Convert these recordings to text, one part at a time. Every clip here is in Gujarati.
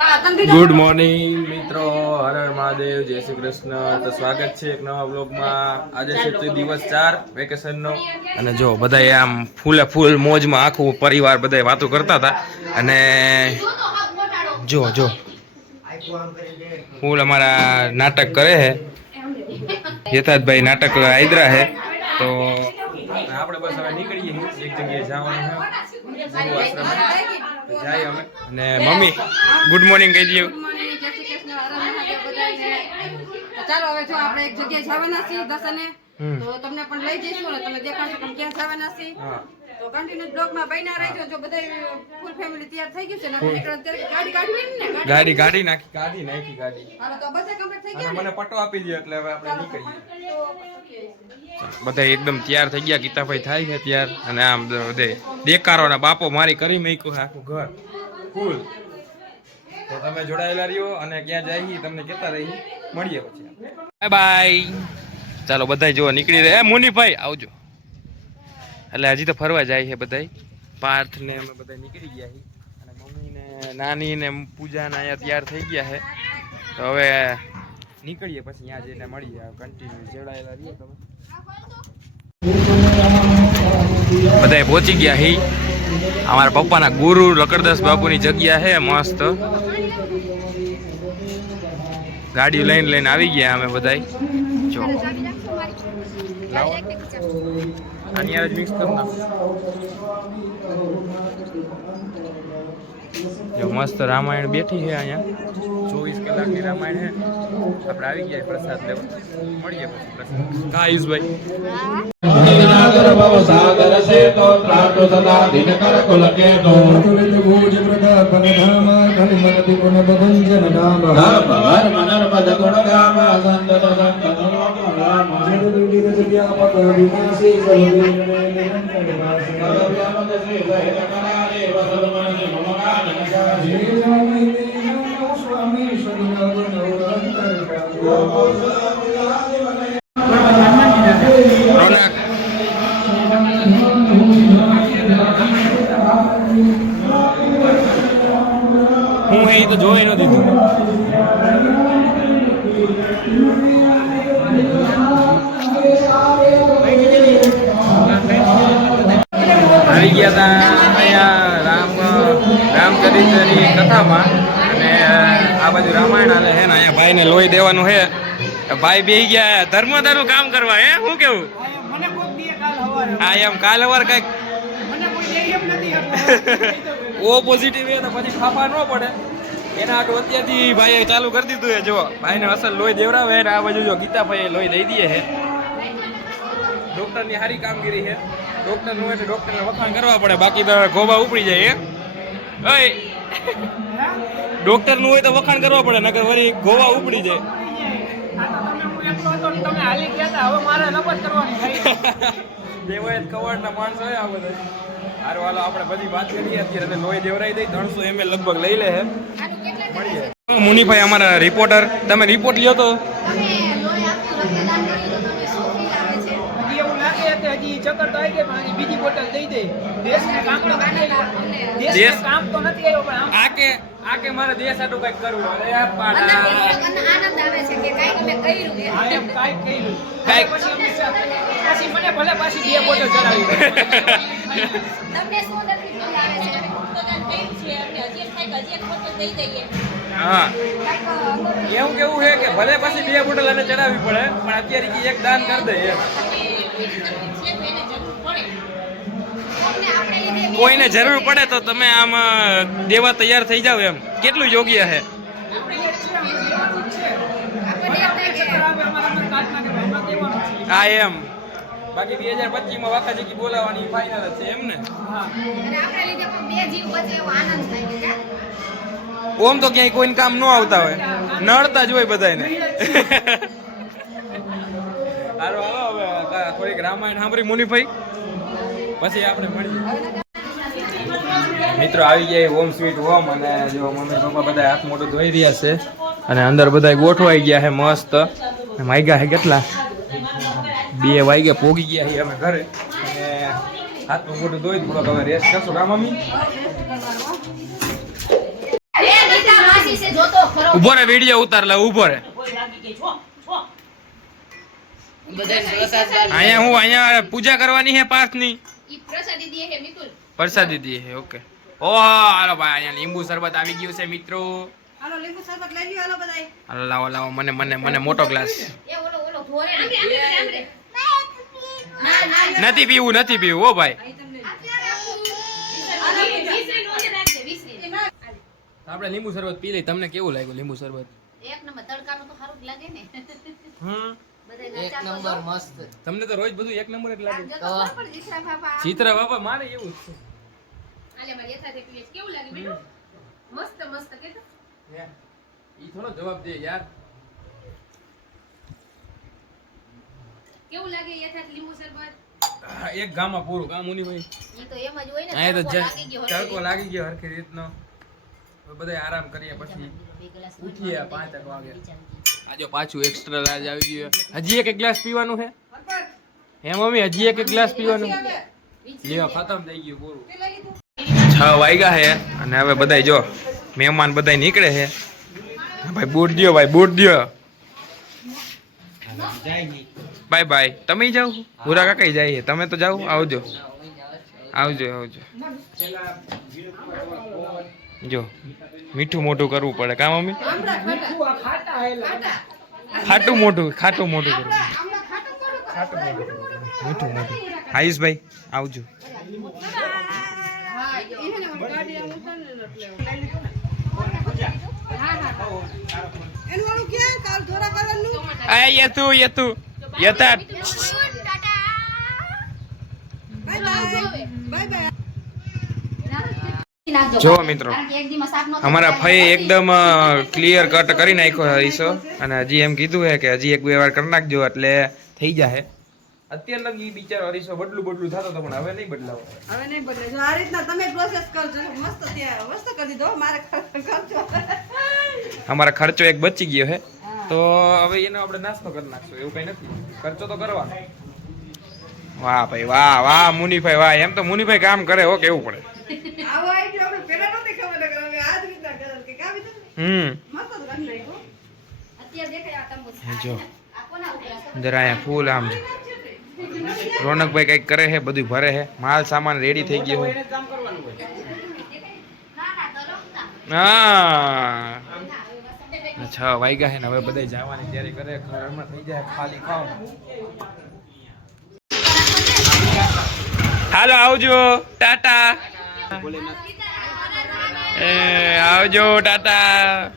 ગુડ મોર્નિંગ મિત્રો, હર હર મહાદેવ, જય શ્રી કૃષ્ણ। તો સ્વાગત છે એક નવા બ્લોગમાં। આજે છે તે દિવસ 4 વેકેશનનો અને જો બધાય આમ ફૂલે ફૂલ મોજમાં આખું પરિવાર બધાય વાતો કરતા હતા અને જો જો ફૂલ અમારા નાટક કરે છે। યથાર્થભાઈ નાટક આદરા છે તો આપણે બસ હવે નીકળીએ એક જગ્યાએ જવાનું છે ગુરુ આશ્રમ જાય અમે અને મમ્મી ગુડ મોર્નિંગ કહી દઈએ। ચાલો હવે જો આપણે એક જગ્યાએ જવાના છીએ દર્શને તો તમને પણ લઈ જઈશું ને તમે દેખાડશો કે ક્યાં જવાના છીએ તો કન્ટિન્યુ બ્લોગમાં બન્યા રહેજો। જો બધા ફૂલ ફેમિલી તૈયાર થઈ ગયું છે ને આપણે ગાડી કાઢવી ને ગાડી નાખી ગાડી હાલો તો બધા કમ્પ્લીટ થઈ ગયા મને પટો આપી દે એટલે હવે આપણે નીકળીએ। બધા એકદમ તૈયાર થઈ ગયા, ગીતાભાઈ થાય છે તૈયાર અને આમ બધે દેકારો ને બાપો મારી કરી મૂક્યું આખું ઘર ફૂલ। તો તમે જોડાયેલા રહ્યો અને ક્યાં જાય તમને કહેતા રહી, મળીએ પછી બાય બાય। ચાલો બધા જો નીકળી રહ્યા। મુનીભાઈ આવજો। એટલે હજી તો ફરવા જાય છે બધા, પાર્થ ને અમે બધા નીકળી ગયા છીએ અને મમ્મી ને નાની ને પૂજા ને અહીંયા તૈયાર થઈ ગયા છે તો હવે નીકળીએ પછી ત્યાં જઈને મળીએ। કન્ટિન્યુ જોડાયેલા રહીએ તમે બધા પહોંચી ગયા હી। અમારા પપ્પાના ગુરુ લકડદાસ બાપુની જગ્યા છે મસ્ત। ગાડી લઈને આવી ગયા અમે બધા જો અહીંયા જ મિક્સ કરી નાખો જો મસ્ત રામાયણ બેઠી છે અહીંયા 24 કલાકની રામાયણ છે। આપણે આવી ગયા પ્રસાદ લેવા, મળીએ પછી પ્રસાદ। કા આયુષભાઈ सागर से तो त्राटो सदा दिन कर कुल के तो भूज प्रताप धाम कलिमन गुण बभंजन नाम धर्म वर्म नर्मद गुण गाम संतत संतत लोक राम निर्दुलित व्यापक विनाशी सर्वेन्द्र निरंतर वासी व्यापक से सहित करारे वसल मन मम गान निशासी स्वामी नमो स्वामी सदा गुण अंतर રોનક હું એ તો જોઈ નથી દીધું। આવી ગયા હતા અહીંયા રામચરિત્રની કથામાં અને આ બાજુ રામાયણ હાલે છે ને અહીંયા ભાઈને લોહી દેવાનું છે। ભાઈ બેહી ગયા ધર્મદાનું કામ કરવા હે શું કેવું હા એમ કાલ હવાર કઈક ઓ પોઝિટિવ હે તો પછી ખાપા ન પડે એના આટલું અત્યારથી ભાઈએ ચાલુ કરી દીધું હે। જો ભાઈને અસલ લોહી દેવરાવે ને આ બાજુ જો ગીતાભાઈ લોહી દઈ દઈએ છે। ડોક્ટરની સારી કામગીરી છે। ડોક્ટર નું એટલે ડોક્ટરને વખાણ કરવા પડે, બાકી તો ગોબા ઉપડી જાય હે। ડોક્ટર નું હોય તો વખાણ કરવા પડે, નકર વળી ગોવા ઉપડી જાય। દેવાયત કવાડના માણસો હે આ બધા। હારો હાલો આપણે બધી વાત કરીએ। અત્યારે લોહી દેવરાઈ દઈ 300 ml લગભગ લઈ લે છે, મળીએ। મુનીભાઈ અમારા રિપોર્ટર, તમે રિપોર્ટ લ્યો તો હજી ચક્કર તો આવી ગઈ પણ હજી બીજી બોટલ દઈ દે। દેશને કામ તો દેશ કામ તો નથી આવ્યો પણ આ કે મારે દેશ આટલું કઈક કરવું અરે આ આનંદ આવે છે કે કાઈ અમે કર્યું કે આ એમ કાઈ કર્યું કાઈ પછી મને ભલે પાછી બે બોટલ ચડાવી તમને શું તકલીફ આવે છે પોતાને કઈ છે અમે હજી એક બોટલ દઈ દઈએ। હા એવું કેવું છે કે ભલે પાછી બે બોટલ અને ચડાવવી પડે પણ અત્યારે એક દાન કરી દે એમ। કોઈને જરૂર પડે તો તમે આમ દેવા તૈયાર થઈ જાવ એમ, કેટલું યોગ્ય છે? હા એમ, બાકી 2025 માં વાકાજીકી બોલાવવાની ફાઇનલ છે એમ ને? ઓમ તો ક્યાંય કોઈને કામ ન આવતા હોય, નડતા જ હોય બધાને। હાલો હાલો હવે થોડીક રામાયણ સાંભળી મુનીભાઈ પછી આપણે મળીએ। મિત્રો આવી ગયા હોમ સ્વીટ હોમ અને જો મમ્મી પપ્પા બધા હાથ મોઢું ધોઈ રહ્યા છે અને અંદર બધા ગોઠવાઈ ગયા છે મસ્ત। વાગ્યા છે કેટલા 2 વાગ્યા પોગી ગયા છે અમે ઘરે અને હાથ મોઢું ધોઈ થોડોક હવે રેસ્ટ કરશું। કા મમ્મી વિશે જોતો ખરો ઉભો રે વિડિયો ઉતાર લે ઉભો રે અહીંયા પૂજા કરવાની હે પાઠની ઈ પ્રસાદી દીએ હે મિતુલ પ્રસાદી દી હે ઓકે ઓહો હાલો ભાઈ અહીંયા લીંબુ શરબત આવી ગયું છે મિત્રો હાલો લીંબુ શરબત લઈ લ્યો હાલો બધાય હાલો લાવો લાવો મને મોટો ગ્લાસ એ ઓલો ધોરે આમરે નથી પીવું હો ભાઈ આપણે લીંબુ શરબત પી લઈ તમને કેવું લાગ્યું લીંબુ શરબત એક નંબર તડકાનું તો સારું જ લાગે ને એક નંબર મસ્ત. તમને તો રોજ બધું એક નંબર જ લાગે જતો પણ જીસરા બાપા ચિત્રા બાપા મારે એવું જ છે આલે મારી યથાર્થ પીએસ કેવું લાગે બેટો મસ્ત મસ્ત કેતો ઈ થોડો જવાબ દે યાર કેવું લાગે યથાર્થ લીંબુ શરબત એક ગામમાં પૂરું કામ ઉની ભાઈ ઈ તો એમ જ હોય ને અહીંયા તો તડકો લાગી ગયો તડકો લાગી ગયો હરખી રીતનો બધા આરામ કરીએ પછી ઉઠીએ 5 વાગે આજો પાછું એક્સ્ટ્રા લાર્જ આવી ગયું હજી એક ગ્લાસ પીવાનું છે હે મમ્મી હજી એક ગ્લાસ પીવાનું લેવા ખતમ થઈ ગયું પૂરું 6 વાગ્યા છે અને હવે બધાય જો મહેમાન બધાય નીકળે છે ભાઈ બૂટ દ્યો બાય બાય તમે જાઓ ભૂરા કાકા જાય છે તમે તો જાઓ આવજો જો મીઠું મોટું કરવું પડે કા મમ્મી ખાટું મોટું કરવું મીઠું મોટું આયુષભાઈ આવજો યથા જો મિત્રો અમારા ભાઈ એકદમ ક્લિયર કટ કરી નાખ્યો હરીશો અને હજી એમ કીધું છે કે હજી એક બે વાર કરી નાખજો એટલે થઈ જાય અત્યાર લગી બિચારો હરીશો બદલું થતો હતો પણ હવે નહીં બદલાવો હવે નહીં બદલે જો આ રીતના તમે પ્રોસેસ કરજો મસ્ત કરી દીધો મારે ખર્ચો અમારા ખર્ચો એક બચી ગયો છે તો હવે એનો આપણે નાસ્તો કરી નાખશું એવું કઈ નથી ખર્ચો તો કરવાનો વાહ ભાઈ વાહ મુનીભાઈ વાહ એમ તો મુનીભાઈ કામ કરે હો કેવું પડે આવો આઈડિયા આપણે પેલા નહોતી ખબર નકર અમે આ જ રીતના કરે કે કાવી તો મસ્ત જ કરી નાખ્યો અત્યારે દેખાય આ તંબુ જો આ કોના ઉપર જરા અહીંયા ફૂલ આમ રોનકભાઈ કઈક કરે છે બધું ભરે છે માલ સામાન રેડી થઈ ગયો છે હા 6 વાગ્યા છે ને હવે બધા જવાની તૈયારી કરે ઘરમાં થઈ જાય ખાલી ખાવ હાલો આવજો ટાટા આવજો ટાટા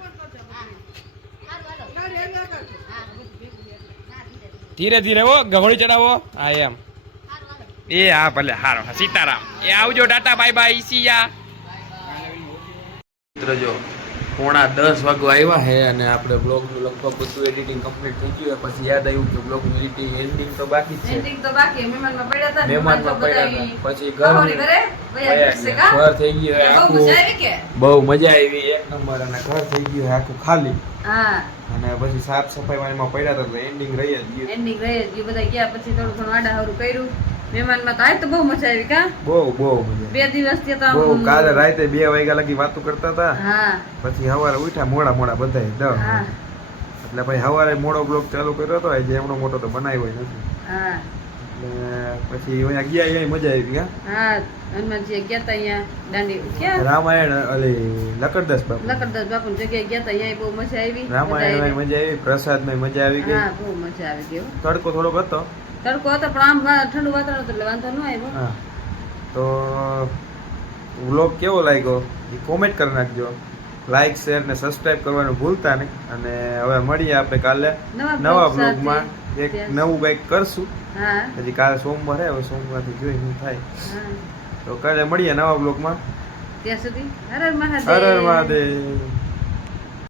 ધીરે ધીરે હો ગઘોડી ચડાવો હા એમ એ હા ભલે હારો સીતારામ એ આવજો ટાટા બાય બાય સિયા મિત્રો જો 9:30 વાગવા આવ્યા છે અને આપણે બ્લોગનું લગભગ બધું એડિટિંગ કમ્પ્લીટ થઈ ગયું પછી યાદ આવ્યું કે બ્લોગનું એન્ડિંગ તો બાકી જ છે એન્ડિંગ તો બાકી મહેમાનમાં પડ્યા હતા મહેમાનમાં પડ્યા હતા પછી ઘર થઈ ગયું બહુ મજા આવી એક નંબર અને ઘર થઈ ગયું આખું ખાલી હા અને પછી સાફ સફાઈ માં પડ્યા હતા તો એન્ડિંગ રહી જ ગયું બધા ગયા પછી થોડું ઘણું આડાહરું કર્યું મહેમાનમાં તો આજ તો બહુ મજા આવી કા બહુ મજા 2 દિવસથી તો બહુ કાલે રાતે 2 વાગ્યા લગી વાતો કરતા હતા હા પછી સવારે ઉઠ્યા મોડા બધાય હા એટલે પછી સવારે મોડો બ્લોગ ચાલુ કર્યો હતો જે એમનો મોટો તો બનાવ્યો નથી હા એટલે પછી અહીંયા ગયા અહીંયા મજા આવી હા હનુમાનજી ગયા તા અહીંયા દાંડી ક્યાં રામાયણ અલી લકડદાસ બાપુ જગ્યાએ ગયા તા અહીંયા બહુ મજા આવી રામાયણ મજા આવી પ્રસાદમાં મજા આવી ગઈ હા બહુ મજા આવી ગઈ તડકો થોડોક હતો તડકો હતો પણ આમ ઠંડુ વાતાવરણ હતું એટલે વાંધો ન આવ્યો હા તો વ્લોગ કેવો લાગ્યો એ કોમેન્ટ કરી નાખજો લાઈક શેર ને સબસ્ક્રાઇબ કરવાનું ભૂલતા નહીં અને હવે મળીએ આપણે કાલે નવા બ્લોગમાં એક નવું કંઈક કરશું હા હજી કાલે સોમવાર હવે સોમવારથી જોઈ શું થાય હા તો કાલે મળીએ નવા બ્લોગમાં ત્યાં સુધી હર હર હર હર મહાદેવ મહાદેવ